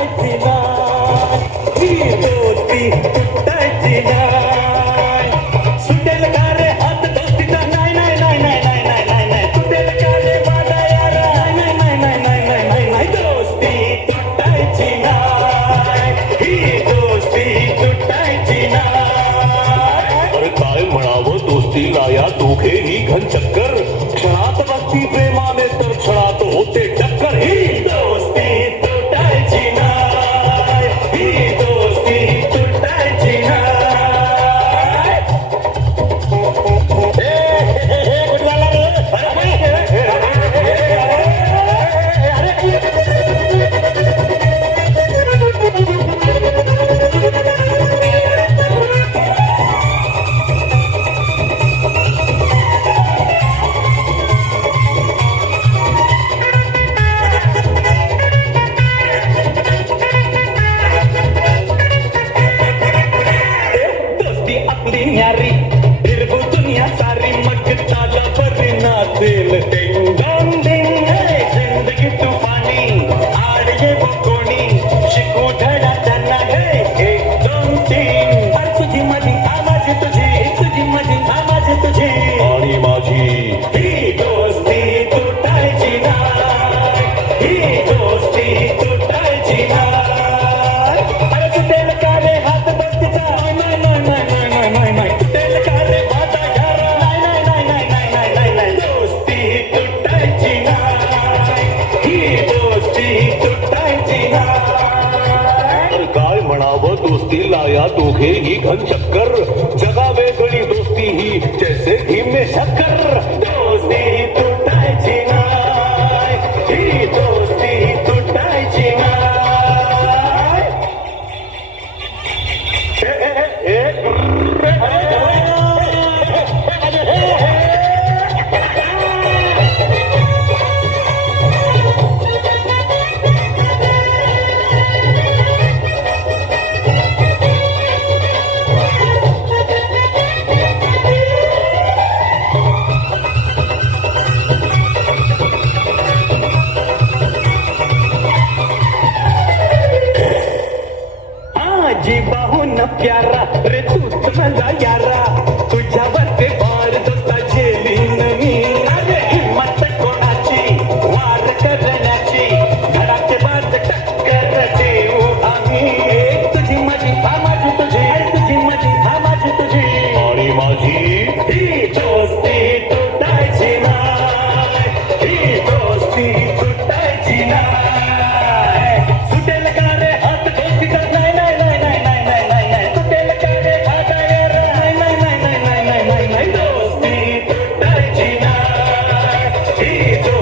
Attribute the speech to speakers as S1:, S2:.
S1: तुटायची नाही ही दोस्ती तुटायची नाही सुटेल का रे हात दोस्तीचा नाही नाही नाही नाही नाही नाही नाही नाही सुटेल का रे माझा यारा नाही नाही नाही नाही नाही नाही नाही दोस्ती तुटायची नाही ही दोस्ती तुटायची नाही
S2: अरे काय म्हणावं दोस्तीला या दोघेही घन चक्कर काय म्हणावं दोस्तीला या दोघेही घन चक्कर जगा वेगळी दोस्ती ही जैसे घी में शक्कर
S1: दोस्ती तुटायची नाही ही दोस्ती तुटायची नाही आजी बाहून प्यारा Aquí